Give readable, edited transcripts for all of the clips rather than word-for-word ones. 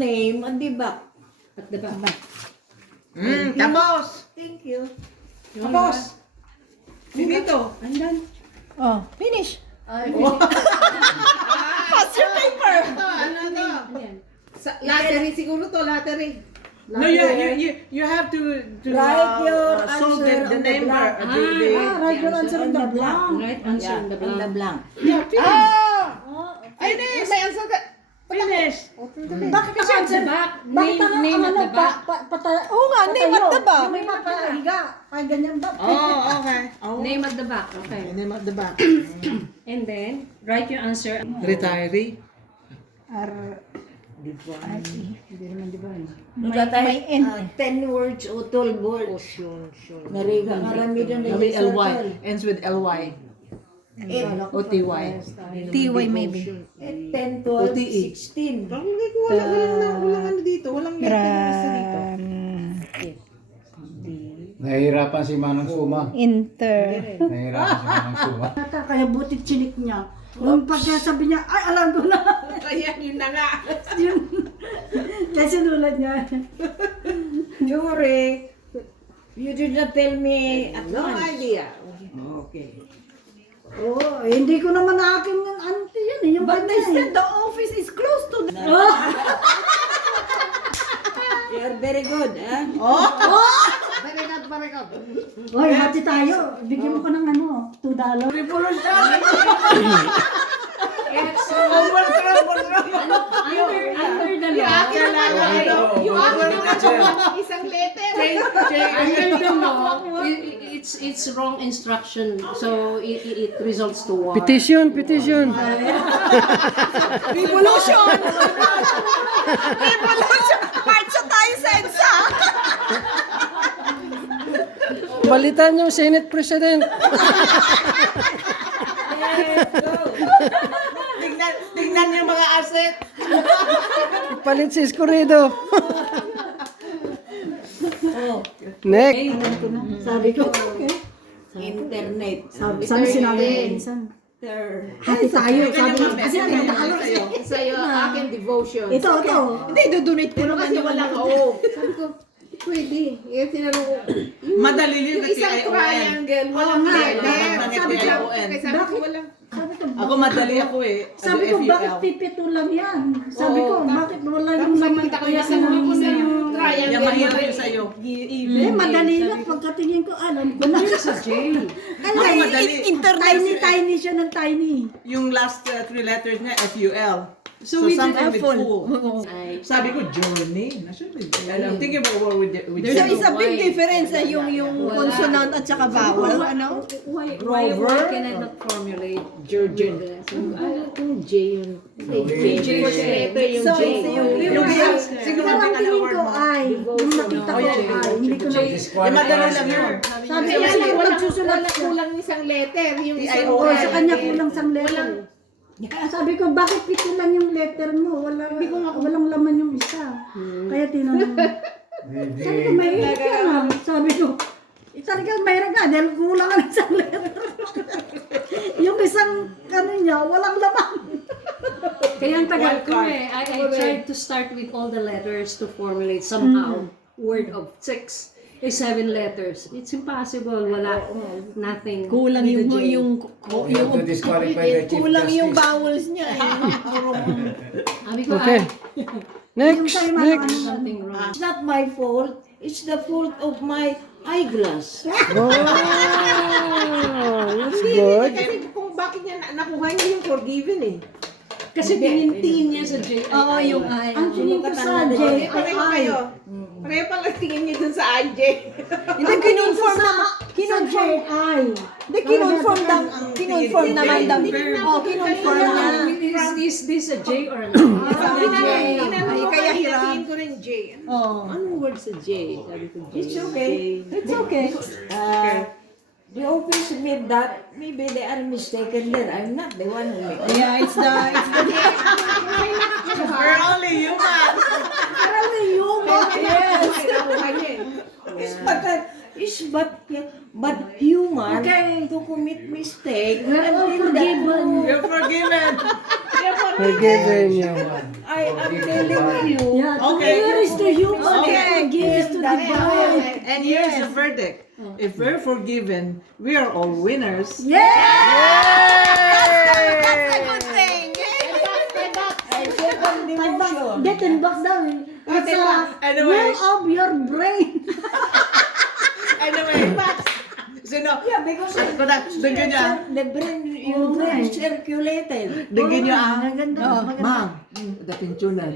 name at the back. At the back. Tapos. Thank you. Tapos. Dito. I'm done. Oh, finish. Pass your paper. Ano to? Ayan. Lottery siguro to, lottery. No, you have to Write your solve answer the on the number. blank. Write your answer in the blank. Right answer in the On the blank. blank. Ay, may answer ka. Finish. Bakit Kasi at the back. Bakit Name at the back. Oo nga, name at the back. Yung may papahiga. Ay, ganyan ba? Oh, okay. Oh. Name at the back. Okay. Name at the back. And then, write your answer. Retiree. Hindi naman divine. May 10 words o 12 words. Nariga, marami doon na Maybe yung LY. circle. Ends with LY. O TY. TY maybe. 10, 12, OTE. 16. Walang ano dito. Walang letter na isa dito. Nahihirapan si Manang Suma. Inter. Nahihirapan si Manang Suma. Kaya butit chinik niya. Nung pagkasabi niya, ay alam ko na. Ayan, yun na nga. Yun. Kaya sinulat niya. Yuri, you did not tell me at No once. idea. Okay. Oo, hindi ko naman akin yung auntie yan eh. Yung But they kanya said the office is close to the... You're very good, eh? Barikat. Hoy, hati tayo. Bigyan mo ko ng ano, $2. Under the law. Yung akin naman isang letter. Under the law, it's wrong instruction. So, it results to war. Petition. Revolution! Revolution! Marcha tayo sa EDSA! Balitan yung Senate President. Tingnan yung mga asset. Palit si Escoredo. Next. Sabi ko, Internet. sabi sinabi ko minsan. Hati tayo. Sabi ko, kasi Sa'yo, akin devotion. ito. Hindi, dudunate ko Pero naman kasi yung walang oo. Sabi ko, pwede. Yung tinanong ko, Madali yun yung kasi isang ION. triangle, Oo walang nga, letter. sabi ko, Kaya sabi ko, walang... Sabi ko, Ako madali ako eh. sabi ko, bakit pipito lang yan? Sabi ko, bakit wala yung laman? Nakita ko Kaya isang sinanong triangle. Yung mahirap yun sa'yo. Eh, madali lang. Pagkatingin ko, alam ko na. Sa jail. Ako madali. Tiny siya ng tiny. Yung last three letters niya, FUL. So we something did with full. Sabi ko, journey. I'm thinking about what with So, it's a big difference na yung consonant at saka vowel, ano? Why can I not formulate Georgian? Kung J yun. J first letter yung So, J. it's yung Siguro Parang natin tingin award ko mo. ay, yung nakita ko ay, hindi ko na. Eh, madali lang yun. Sabi Kaya ko, lang, magsusulat walang siya. kulang isang letter. Yung isang Oh, sa kanya letter. kulang sang letter. Sabi ko, bakit pito lang yung letter mo? Walang laman yung isa. Kaya tinanong. Sabi ko, may ka na. Sabi ko, talagang mayroon ka dahil kulang ang isang letter. Yung isang niya, walang laman. Kaya ang tagal ko eh. I tried to start with all the letters to formulate somehow word of 6 is 7 letters. It's impossible. Wala. Nothing. Kulang with the J. You have to disqualify the Chief kulang yung Justice. vowels niya. Sabi ko, Okay. Next. something wrong. It's not my fault. It's the fault of my eyeglass. Oh, that's good. Kasi kung bakit niya nakuha niya yung forgiven eh. Kasi tingin niya sa J. Oo, yung ay. Ang tingin ko sa J, Okay, ay pareho ay. kayo. Pareho pala tingin niyo dun sa IJ. Hindi, kinonform na. Sa J, ay. Hindi, kinonform naman daw. Oh, kinonform na. Is this a J or an Sabi na, Ay, tinanong ko kaya kaya hirap. tingin ko rin J. Oh. Anong word sa J? Sabi ko J. It's okay. It's okay. The office made that. Maybe they are mistaken there. I'm not the one who made it. Yeah, it's the We're only human. yes. Nakuha niya eh. It's but yeah, But human Okay. to commit mistake. We're all forgiven. You're forgiven. Forgiven you. I am telling you. Yeah, Okay. here is the human Okay. that forgives to the divine. And here's the verdict. If we're forgiven, we are all winners. Yeah! I second the motion. Get in box daw eh. It's a Anyway. will of your brain. Anyway, sino? Yeah, because Dagyan niya. the brain, your brain circulated. Dagyan niya ah. Maganda, maganda. Ma'am, datintunan.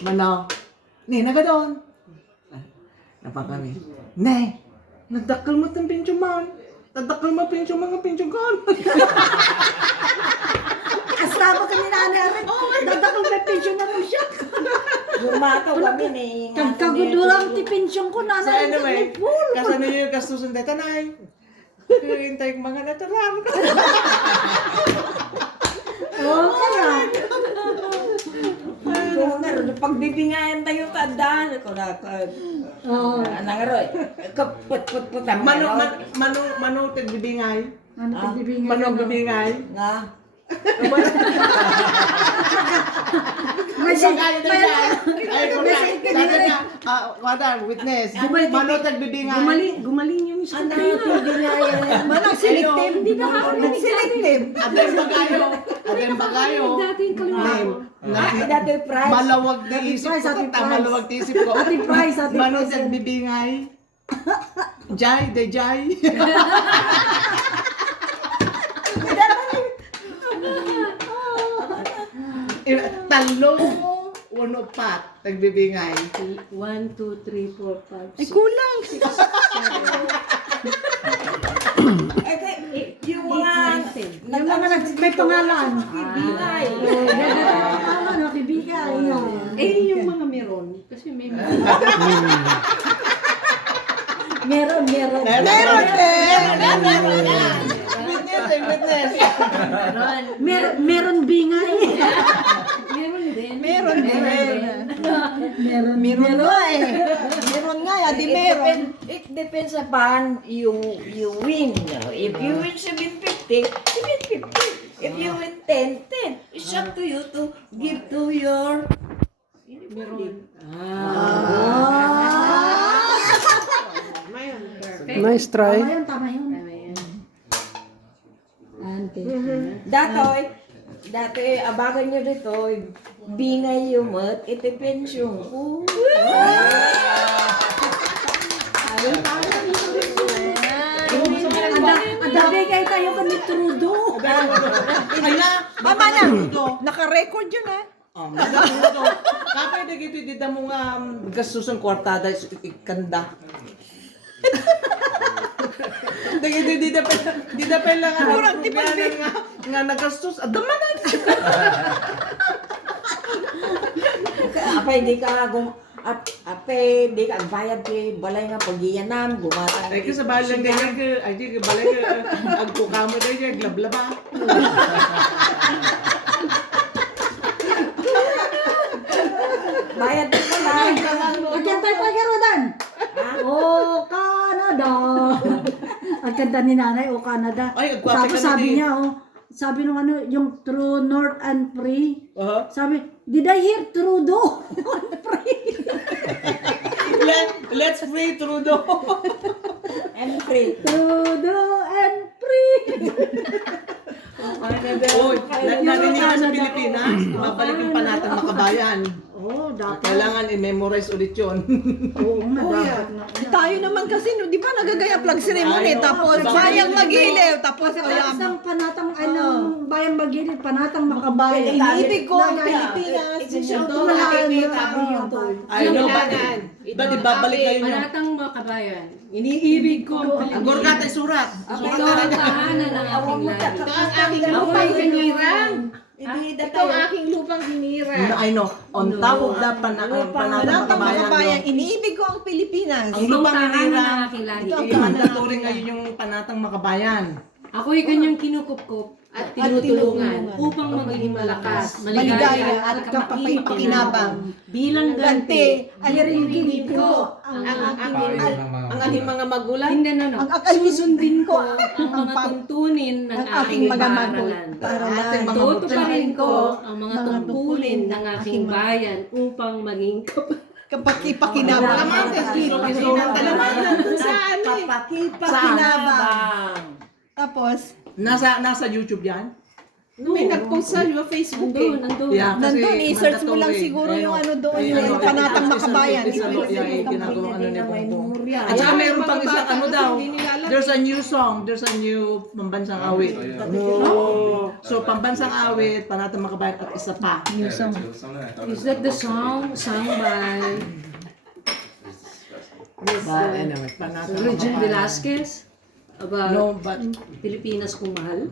Manaw. Ni, nagadon. Napa kami. Ne, nagdakal mo ng pinsuman. Nagdakal mo mga pinsuman. Asta ko kami na rin. Dadakong may pension na mo siya. Gumataw kami ni. Kagkagudulang ti pension ko na So anyway, kasano niyo yung kastusun dito, Tanay? Hintay mga natural. Okay ah. Kung nga rin, pagbibingayan tayo tandaan ko na. Nangaroy. Kaput-put-put ang Mano tagbibingay. Ano pagbibingay? Mano bibingay. Nga. May Ay, wala, witness. Mano tagbibingay. Gumaling yung isa. Ang nagbibingayan. Walang selective. Hindi na ako Selective. Aden bagayo. Aden bagayo. Dati yung kalimutan. Ay, dati price. Malawag na isip Price, ko. ati price. Malawag na isip ko. Ati price, ati Mano price. tagbibingay. Jai, de Jai. Talo, uno pat, nagbibingay. 1, 2, 3, 4, 5, 6. Ay, kulang. Yung mga Yung mga may pangalan. nagbibingay. Tama na, kibigay. Eh, yung mga meron. Kasi may meron. Meron. Meron Witness. Meron bingay. Meron din. Meron din. Meron nga eh. Meron nga, adi meron. It depends upon you win. If you win 750, 750. If you win 10, 10. It's up to you to give to your meron. Nice try. Tama yun. Datoy, abagan nyo dito, bingay yung mat, iti pensyong ko. Adabi kayo tayo kami trudo. Mama na. Naka-record yun ah. Kapay na gito, di mo nga gastusan kwartada, ikanda. Di pa lang nga nagastos. Adamanan! Apay, di ka bayad kay balay nga pag-iyanam, gumatang. Ay, kasi balang ganyan ka, ay, di ka balay ka, agkukamo na yan, glablaba. Bayad ka pala. Agyan tayo pa Rodan. Oh, Canada. Ang ganda ni nanay, oh Canada. Ay, agwate Tapos ka na sabi din. niya, sabi nung yung True North and Free, Uh-huh. sabi, did I hear Trudeau? Let's free Trudeau. And free. Trudeau and Free. Uy, narinig ko sa Pilipinas, babalik yung panatang makabayan. Oh, dapat. Kailangan i-memorize ulit yun. Oo, dapat na. Tayo naman kasi, no, di ba nagagaya flag ceremony, Ay, tapos no. bayang magiliw, tapos kaya Isang panatang, bayang magilid, panatang makabayan. iniibig ko ang Nagaya. Pilipinas. I know, ba't ibabalik kayo nyo? Panatang mga kabayan. Iniibig ko ang Ang gorgat ay surat. Ito ang tahanan ng aking lahi. ang aking Ako ay kanirang. Ito ang aking lupang hinira. I know, on top of the panatang Panatang makabayan. makabayan, iniibig ko ang Pilipinas. Ang Itong lupang tahanan hinira. ng aking lahi. Yung mandatory ngayon yung panatang makabayan. Ako ay kanyang kinukup-kup at tinutulungan upang maging malakas, maligaya at kapaki-pakinabang. Bilang ganti, alirindin ko ang aking mga magulang. Hindi na, susundin ko ang mga tuntunin ng aking mga magulang. Tutuparin ko ang mga tungkulin ng aking bayan upang maging Kapaki-pakinabang. Kalamanan dun sa ano eh. Kapaki-pakinabang. Tapos, Nasa YouTube yan? may nag-post sa Facebook eh. Nandun. Yeah, kasi Nandun, i-search mo lang mandatory. siguro yung Ayun. ano doon, Ayun, yung ayun, Panatang ayun, Makabayan. ayun, ayun, ginagawa ano ni Bongbong. At saka meron pang isang ano daw, there's a new song, there's a new pambansang awit. So pambansang awit, Panatang Makabayan at isa pa. Is that the song sung by But anyway, Panatang Regine Makabayan. Velasquez about No, but Pilipinas kung mahal?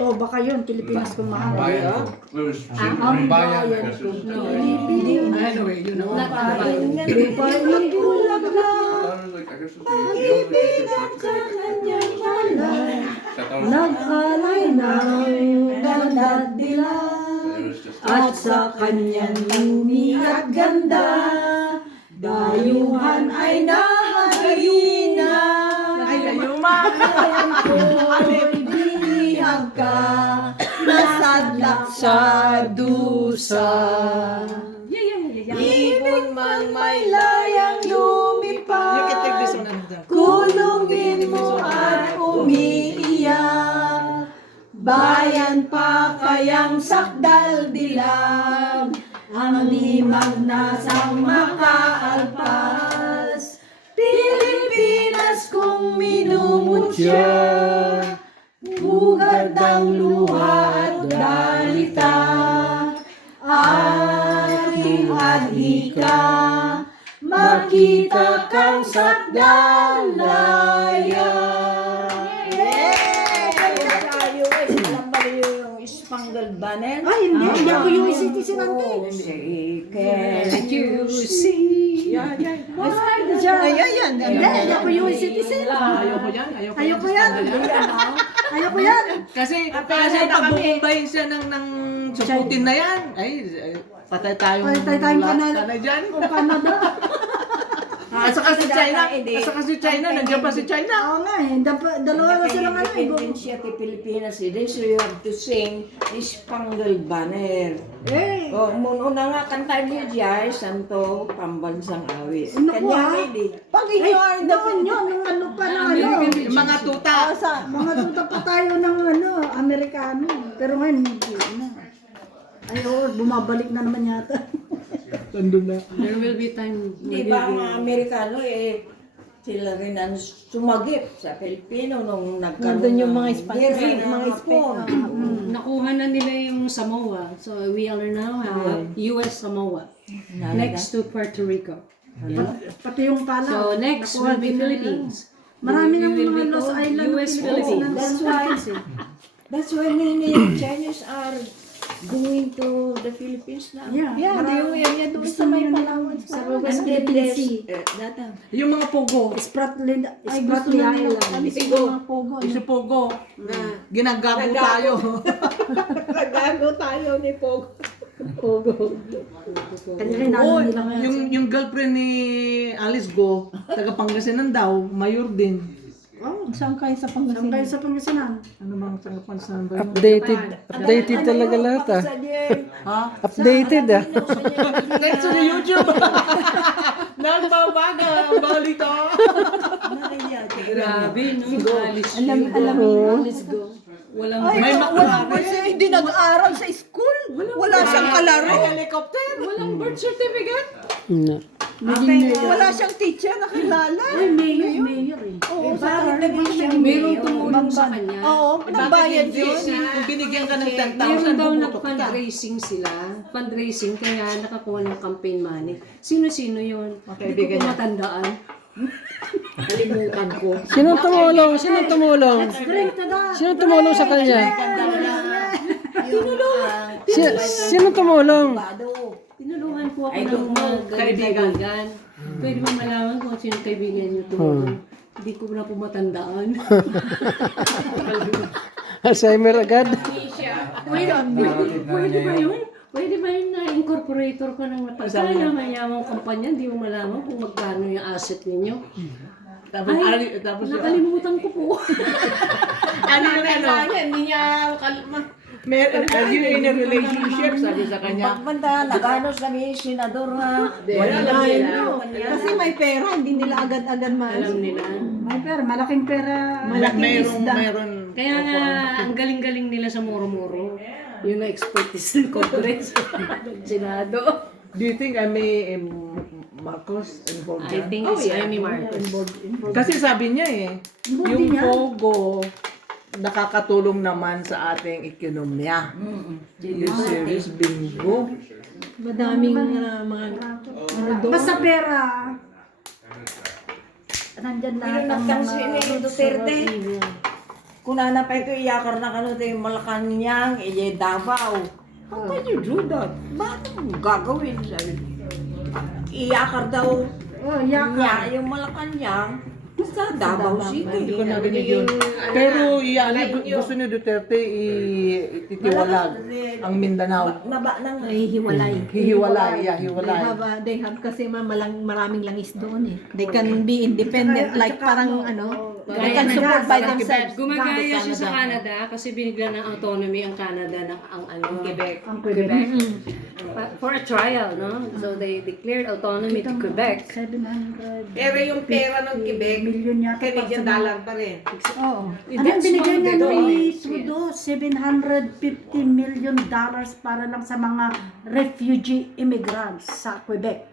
Oh, baka yun, Pilipinas kung mahal. Bayan ko. Ang Bayan bayan ko. ko. No, anyway, you know. not ang bayan. Lupa ng nag-alay ng ganda dila at sa kanyang lumi at ganda dayuhan ay nahagina Ay, ayun ayan ko'y binihag ka nasadlak sa dusa ibon man may layang You can take this lumipad one and that. kulungin mo at umiiyak bayan pa kayang sakdal dilag ang limag na sang makaalpas Pilipinas kung minumutya bugad ng luha at dalita ating adhika makita kang sakdalaya. Alam ba yung Spangled Banner? Ay, hindi ako yung citizen ang Can you see? Ayan, yan. Hindi ako yung citizen. Ayoko yan. Ayoko yan. Ayoko yan. Kasi pag bumubay siya ng suputin na yan, ay patay tayong Patay tayong Canada. dyan. O Canada. At saka si China, nandiyan pa si China. Oo nga eh. Dalawa na silang ano eh. Independencia kay Pilipinas eh. So you have to sing the Spangled Banner. Eh. O, muna nga kanta niyo dyan, Santo Pambansang Awit. Naku, Kanya ah. ready. Pag inyo are Dapat yun, nung ano pa na ano. Yung mga tuta. Mga tuta pa tayo ng ano, Amerikano. Pero ngayon, hindi na. Ay, oo, bumabalik na naman yata. There will be time. Di ba ang mga Amerikano eh, sila rin ang sumagip sa Pilipino nung nagkaroon Nandun yung ng mga guerra ng Hapon. Nakuha na nila yung Samoa. So we are now have US Samoa. Next to Puerto Rico. Pati yung pala. So next will be Philippines. Marami ng We will mga be Los called Island US Philippines. Philippines. That's why many Chinese are going to the Philippines now. Yeah, Yan, yung area doon sa may Palawan. Sa And West then Philippine there's, Sea. Yung mga pogo. Spratly Ay, gusto Island. na nila kami sa mga pogo. Si pogo. Ginagago tayo. Nagago tayo ni Pogo. Kanya kinala nila ngayon. Yung girlfriend ni Alice Go, taga Pangasinan daw, mayor din. Oh, saan kayo sa Saan kayo Pangasinan? sa Pangasinan? Ano bang taga Pangasinan ba yun? Updated talaga lahat ah. Ha? Updated ah. Next to the YouTube. Nagbabaga ang balita. Grabe, no? Alis Alam Oo. let's go. Walang May Kasi hindi nag-aaral sa school. Wala siyang kalaro. May helicopter. walang birth certificate. No. Wala siyang teacher na kilala. Ay, mayor eh. Oo, sa Meron tumulong sa kanya. Oo, nagbayad yun. Kung binigyan ka ng 10,000, Meron daw na bumutok ka. fundraising sila. Fundraising, kaya nakakuha ng campaign money. Sino-sino yun? Hindi ko po matandaan. Kalimutan ko. Sino tumulong? Sino tumulong? Bring to the... Sino tumulong sa kanya? Sino tumulong? Tinulungan po ako I ng don't mga know. kaibigan. Pwede mo malaman kung sino kaibigan niyo tumulong. Hindi ko na po matandaan. Alzheimer agad. Pwede ba yun? Pwede ba yun na incorporator ka ng mapagkayamang kumpanya, hindi mo malaman kung magkano yung asset ninyo? Tapos, tapos Nakalimutan ko po. hindi niya are you in a relationship? Sabi sa kanya. Pagmanda, nag-ano sabi, senador ha. Wala Ayun. Kasi may pera, hindi nila agad-agad Alam nila. May pera, malaking pera. Mayroon. Kaya nga, ang galing-galing nila sa muro-muro. Yun na expertise ng Congress. ng Senado. Do you think I may Marcos involved I dyan? think it's Amy Marcos. Kasi sabi niya yung Pogo nakakatulong naman sa ating ekonomiya. Yung series bingo. Madaming mga ano doon. Basta pera. Nandyan lahat Pero ang nagkansi ni Duterte. Kung nanapay ko iyakar na kano tayo Malacanang, Davao. How can you do that? Bakit mo gagawin? Sabi ko. Iyakar daw Oh, yakar. niya yung Malacanang sa Davao City. Hindi ko narinig yun. Pero gusto ni Duterte itiwalag ang Mindanao. Naba nang Ay, hiwalay. Hihiwalay. They have kasi maraming langis doon eh. They can be independent, like parang they can support by themselves. Gumagaya siya sa Canada kasi binigyan ng autonomy ang Canada ng Quebec. Ang Quebec. For a trial, no? So they declared autonomy to Quebec. 700 pero yung pera ng Quebec, million yata. Canadian dollar pa rin. Oo. Anong binigyan niya ni Trudeau? $750 million para lang sa mga refugee immigrants sa Quebec.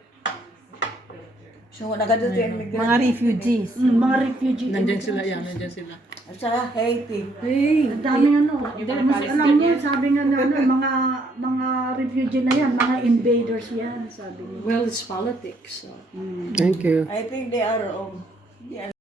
So nagadto yung Mga refugees. Mga refugee Nandyan immigrants. sila, nandyan sila. at saka Haiti. Hey, ang daming mas alam mo, sabi nga na mga refugee na yan, mga invaders yan, sabi niya. Well, it's politics. So. Thank you. I think they are